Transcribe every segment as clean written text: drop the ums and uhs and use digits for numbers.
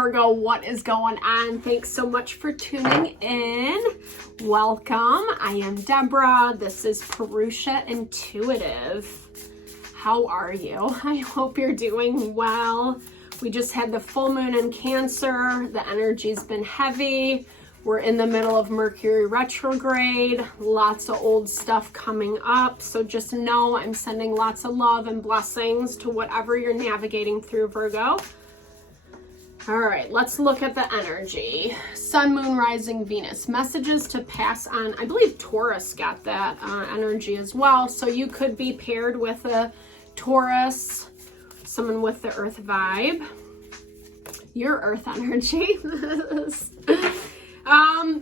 Virgo, what is going on? Thanks so much for tuning in. Welcome. I am Deborah. This is Purusha Intuitive. How are you? I hope you're doing well. We just had the full moon in Cancer. The energy's been heavy. We're in the middle of Mercury retrograde. Lots of old stuff coming up. So just know I'm sending lots of love and blessings to whatever you're navigating through, Virgo. All right, let's look at the energy. Sun, Moon, Rising, Venus. Messages to pass on. I believe Taurus got that energy as well. So you could be paired with a Taurus, someone with the Earth vibe. Your Earth energy.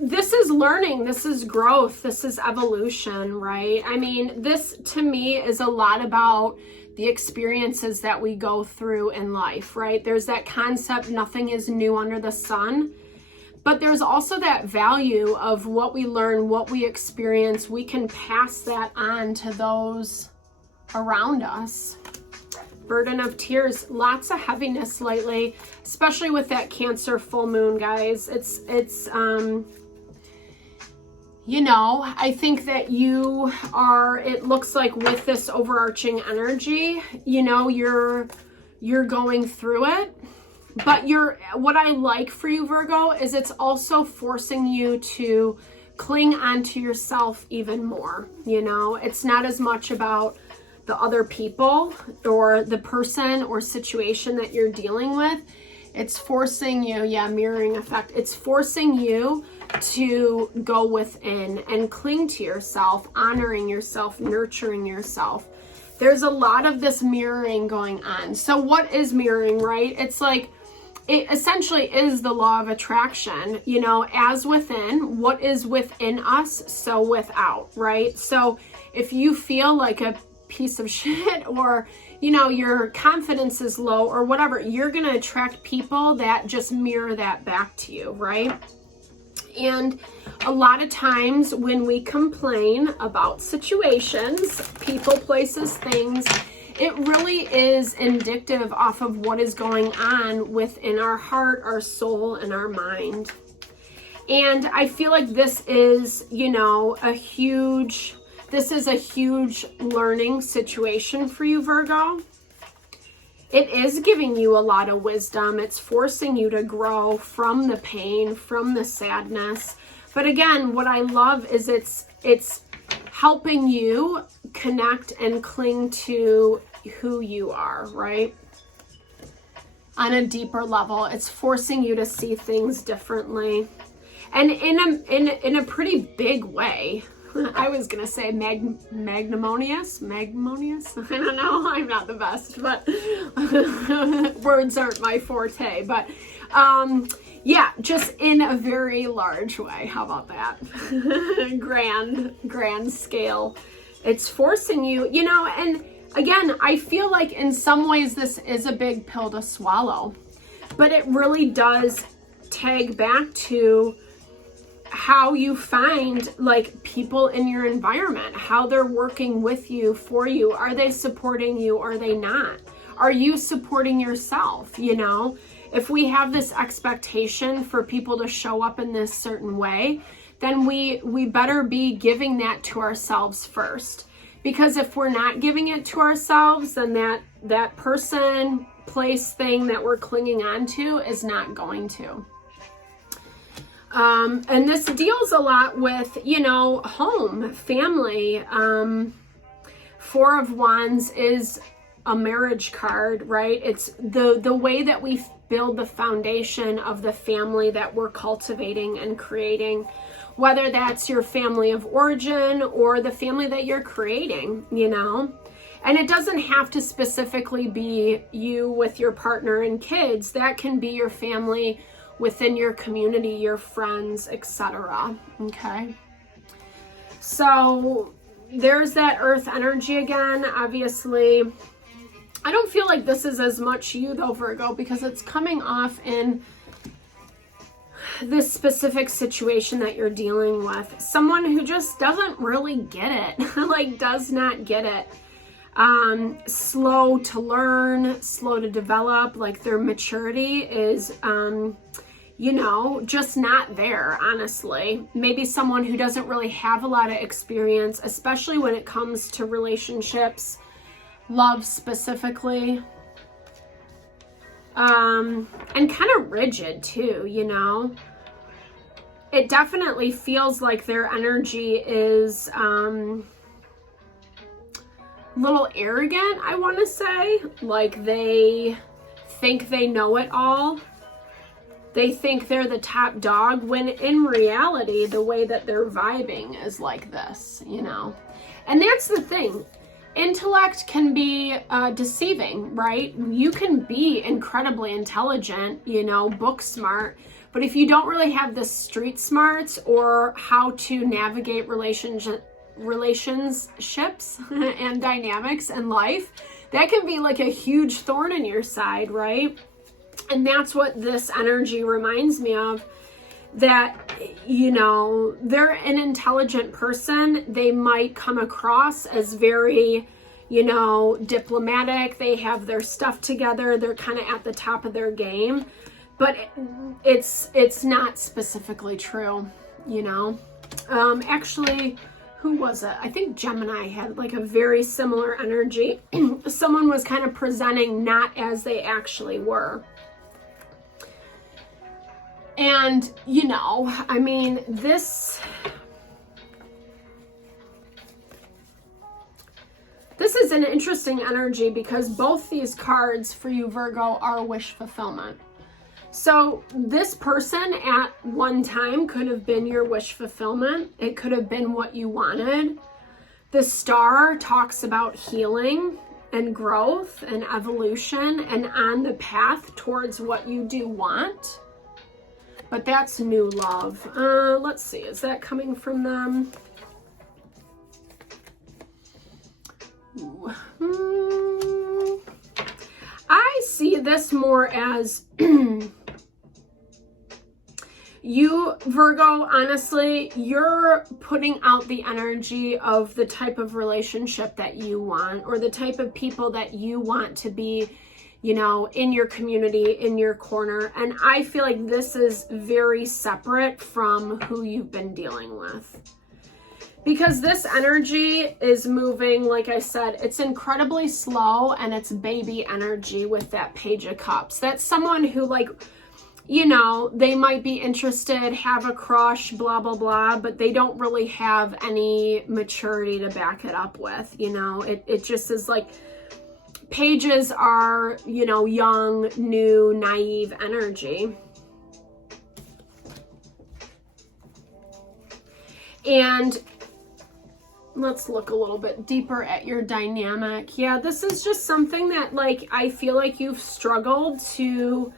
This is learning. This is growth. This is evolution, right? I mean, this to me is a lot about the experiences that we go through in life, right? There's that concept, nothing is new under the sun, but there's also that value of what we learn, what we experience. We can pass that on to those around us. Burden of tears, lots of heaviness lately, especially with that Cancer full moon, guys. It's you know, I think that you are, it looks like with this overarching energy, you know, you're going through it, but what I like for you, Virgo, is it's also forcing you to cling onto yourself even more. You know, it's not as much about the other people or the person or situation that you're dealing with. It's forcing you, mirroring effect. It's forcing you to go within and cling to yourself, honoring yourself, nurturing yourself. There's a lot of this mirroring going on. So what is mirroring, right? It's like, it essentially is the law of attraction, you know, as within, what is within us, so without, right? So if you feel like a piece of shit, or you know, your confidence is low or whatever, you're going to attract people that just mirror that back to you, right? And a lot of times when we complain about situations, people, places, things, it really is indicative off of what is going on within our heart, our soul, and our mind. And I feel like this is, you know, this is a huge learning situation for you, Virgo. It is giving you a lot of wisdom. It's forcing you to grow from the pain, from the sadness. But again, what I love is it's helping you connect and cling to who you are, right? On a deeper level, it's forcing you to see things differently. And in a pretty big way. I was going to say magnanimous. I don't know. I'm not the best, but words aren't my forte. But yeah, just in a very large way. How about that? Grand scale. It's forcing you, you know, and again, I feel like in some ways this is a big pill to swallow, but it really does tag back to how you find like people in your environment, how they're working with you, for you. Are they supporting you? Or are they not? Are you supporting yourself? You know, if we have this expectation for people to show up in this certain way, then we better be giving that to ourselves first. Because if we're not giving it to ourselves, then that person, place, thing that we're clinging on to is not going to. And this deals a lot with, you know, home, family. Four of Wands is a marriage card, right? It's the way that we build the foundation of the family that we're cultivating and creating, whether that's your family of origin or the family that you're creating, you know? And it doesn't have to specifically be you with your partner and kids. That can be your family within your community, your friends, etc. Okay, so there's that Earth energy again. Obviously, I don't feel like this is as much you though, Virgo, because it's coming off in this specific situation that you're dealing with. Someone who just doesn't really get it, like does not get it. slow to learn, slow to develop, like their maturity is, you know, just not there, honestly. Maybe someone who doesn't really have a lot of experience, especially when it comes to relationships, love specifically, and kind of rigid too, you know. It definitely feels like their energy is, little arrogant, I want to say. Like they think they know it all. They think they're the top dog, when in reality, the way that they're vibing is like this, you know. And that's the thing. Intellect can be deceiving, right? You can be incredibly intelligent, you know, book smart, but if you don't really have the street smarts or how to navigate relationships and dynamics in life, that can be like a huge thorn in your side, right? And that's what this energy reminds me of, that, you know, they're an intelligent person. They might come across as very, you know, diplomatic. They have their stuff together. They're kind of at the top of their game, but it's not specifically true, you know. Actually, who was it? I think Gemini had like a very similar energy. Someone was kind of presenting not as they actually were. And, you know, I mean, this is an interesting energy because both these cards for you, Virgo, are wish fulfillment. So this person at one time could have been your wish fulfillment. It could have been what you wanted. The star talks about healing and growth and evolution and on the path towards what you do want. But that's new love. Let's see, is that coming from them? I see this more as you, Virgo, honestly, you're putting out the energy of the type of relationship that you want, or the type of people that you want to be, you know, in your community, in your corner. And I feel like this is very separate from who you've been dealing with. Because this energy is moving, like I said, it's incredibly slow, and it's baby energy with that Page of Cups. That's someone who, like, you know, they might be interested, have a crush, blah, blah, blah, but they don't really have any maturity to back it up with, you know. It just is like, pages are, you know, young, new, naive energy. And let's look a little bit deeper at your dynamic. Yeah, this is just something that, like, I feel like you've struggled to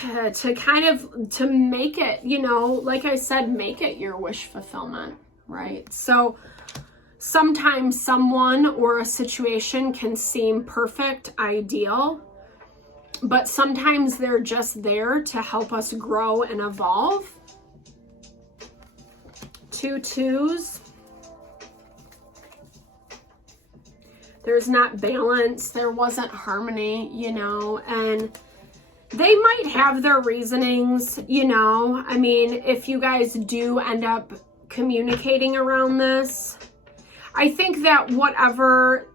kind of, to make it, you know, like I said, make it your wish fulfillment, right? So sometimes someone or a situation can seem perfect, ideal, but sometimes they're just there to help us grow and evolve. 2 2s. There's not balance. There wasn't harmony, you know, and they might have their reasonings, you know. I mean, if you guys do end up communicating around this, I think that whatever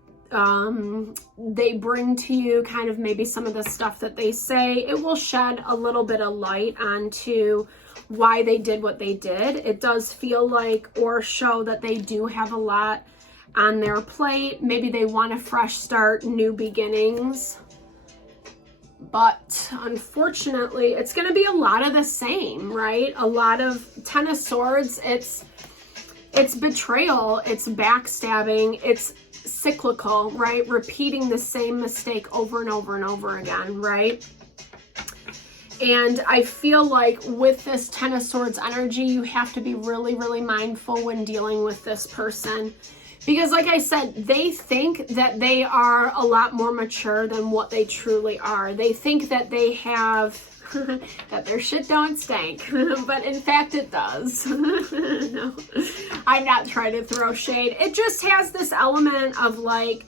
they bring to you, kind of maybe some of the stuff that they say, it will shed a little bit of light onto why they did what they did. It does feel like, or show that they do have a lot on their plate. Maybe they want a fresh start, new beginnings. But unfortunately, it's going to be a lot of the same, right? A lot of Ten of Swords. It's betrayal, it's backstabbing, it's cyclical, right? Repeating the same mistake over and over and over again, right? And I feel like with this Ten of Swords energy, you have to be really, really mindful when dealing with this person. Because like I said, they think that they are a lot more mature than what they truly are. They think that they have that their shit don't stink, but in fact it does. No, I'm not trying to throw shade. It just has this element of like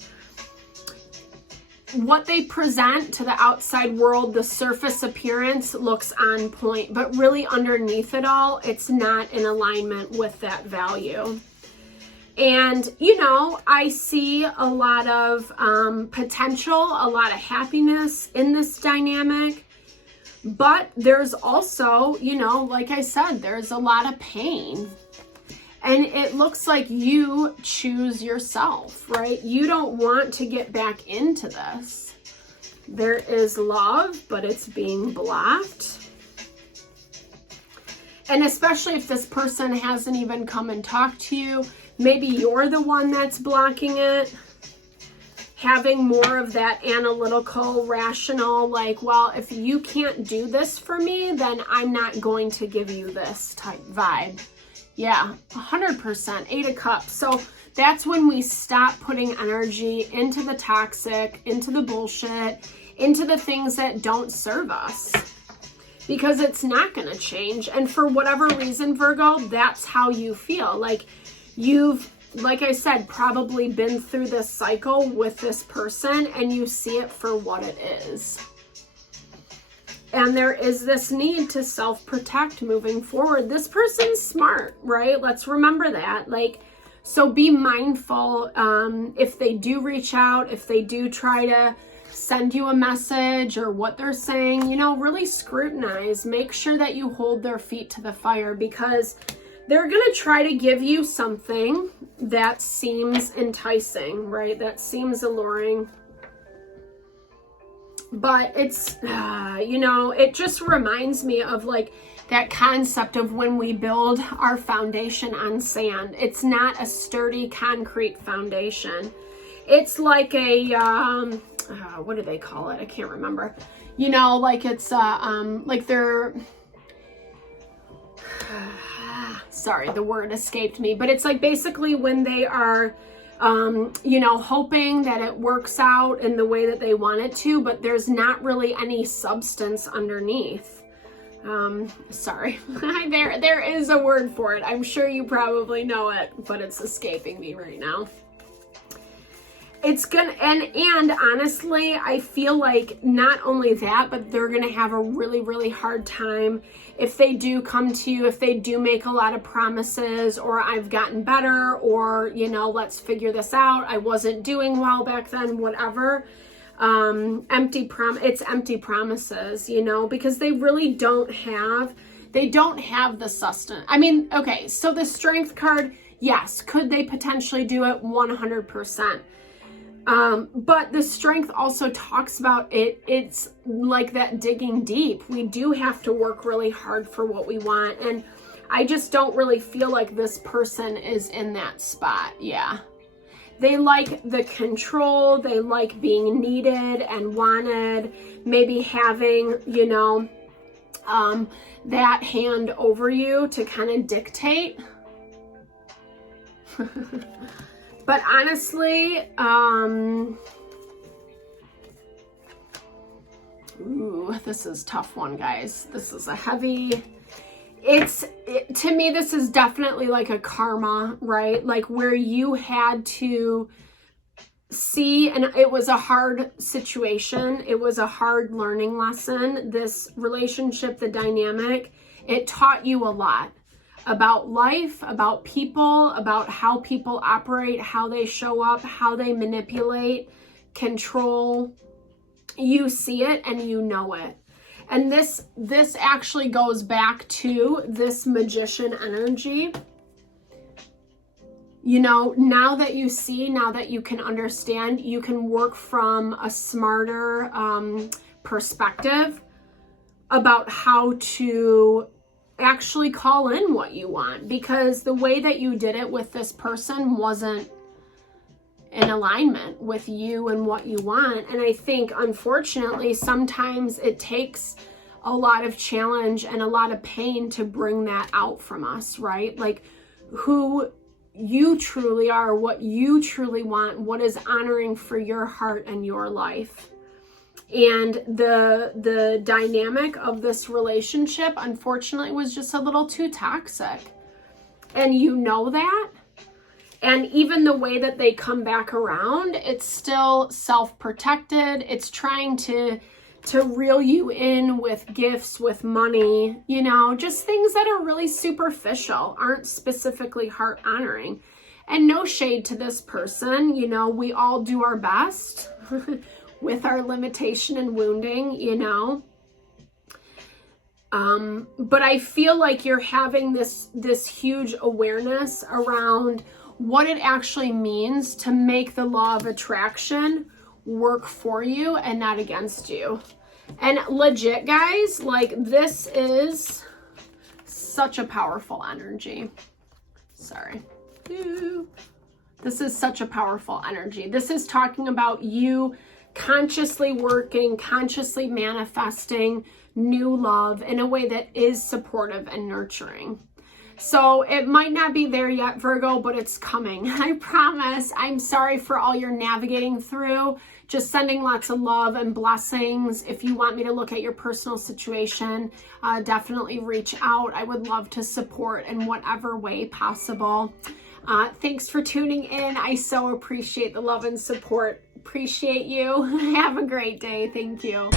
what they present to the outside world, the surface appearance looks on point, but really underneath it all, it's not in alignment with that value. And, you know, I see a lot of potential, a lot of happiness in this dynamic. But there's also, you know, like I said, there's a lot of pain. And it looks like you choose yourself, right? You don't want to get back into this. There is love, but it's being blocked. And especially if this person hasn't even come and talked to you, maybe you're the one that's blocking it. Having more of that analytical, rational, like, well, if you can't do this for me, then I'm not going to give you this type vibe. Yeah, 100%, 8 of Cups. So that's when we stop putting energy into the toxic, into the bullshit, into the things that don't serve us. Because it's not going to change. And for whatever reason, Virgo, that's how you feel. Like you've, like I said, probably been through this cycle with this person and you see it for what it is. And there is this need to self-protect moving forward. This person's smart, right? Let's remember that. Like, so be mindful if they do reach out, if they do try to send you a message or what they're saying, you know, really scrutinize. Make sure that you hold their feet to the fire because they're going to try to give you something that seems enticing, right? That seems alluring. But it's, you know, it just reminds me of like that concept of when we build our foundation on sand. It's not a sturdy concrete foundation. It's like a, what do they call it? I can't remember. You know, like it's, like they're, sorry, the word escaped me, but it's like basically when they are, you know, hoping that it works out in the way that they want it to, but there's not really any substance underneath. Sorry, there is a word for it. I'm sure you probably know it, but it's escaping me right now. It's gonna, and honestly, I feel like not only that, but they're gonna have a really, really hard time if they do come to you, if they do make a lot of promises, or I've gotten better, or, you know, let's figure this out. I wasn't doing well back then, whatever. It's empty promises, you know, because they really don't have the sustenance. I mean, okay, so the Strength card, yes, could they potentially do it? 100%. But the Strength also talks about it's like that digging deep. We do have to work really hard for what we want. And I just don't really feel like this person is in that spot. Yeah. They like the control. They like being needed and wanted. Maybe having, you know, that hand over you to kind of dictate. But honestly, ooh, this is a tough one, guys. This is a heavy, to me, this is definitely like a karma, right? Like where you had to see, and it was a hard situation. It was a hard learning lesson. This relationship, the dynamic, it taught you a lot. About life, about people, about how people operate, how they show up, how they manipulate, control. You see it and you know it. And this actually goes back to this magician energy. You know, now that you see, now that you can understand, you can work from a smarter perspective about how to actually call in what you want, because the way that you did it with this person wasn't in alignment with you and what you want. And I think, unfortunately, sometimes it takes a lot of challenge and a lot of pain to bring that out from us, right? Like who you truly are, what you truly want, what is honoring for your heart and your life. And the dynamic of this relationship, unfortunately, was just a little too toxic. And you know that. And even the way that they come back around, it's still self-protected. It's trying to reel you in with gifts, with money, you know, just things that are really superficial, aren't specifically heart honoring. And no shade to this person, you know, we all do our best with our limitation and wounding, you know. But I feel like you're having this huge awareness around what it actually means to make the law of attraction work for you and not against you. And legit, guys, like, this is such a powerful energy. Sorry. This is such a powerful energy. This is talking about you consciously working, consciously manifesting new love in a way that is supportive and nurturing. So it might not be there yet, Virgo, but it's coming. I promise. I'm sorry for all you're navigating through. Just sending lots of love and blessings. If you want me to look at your personal situation, definitely reach out. I would love to support in whatever way possible. Thanks for tuning in. I so appreciate the love and support. Appreciate you. Have a great day. Thank you.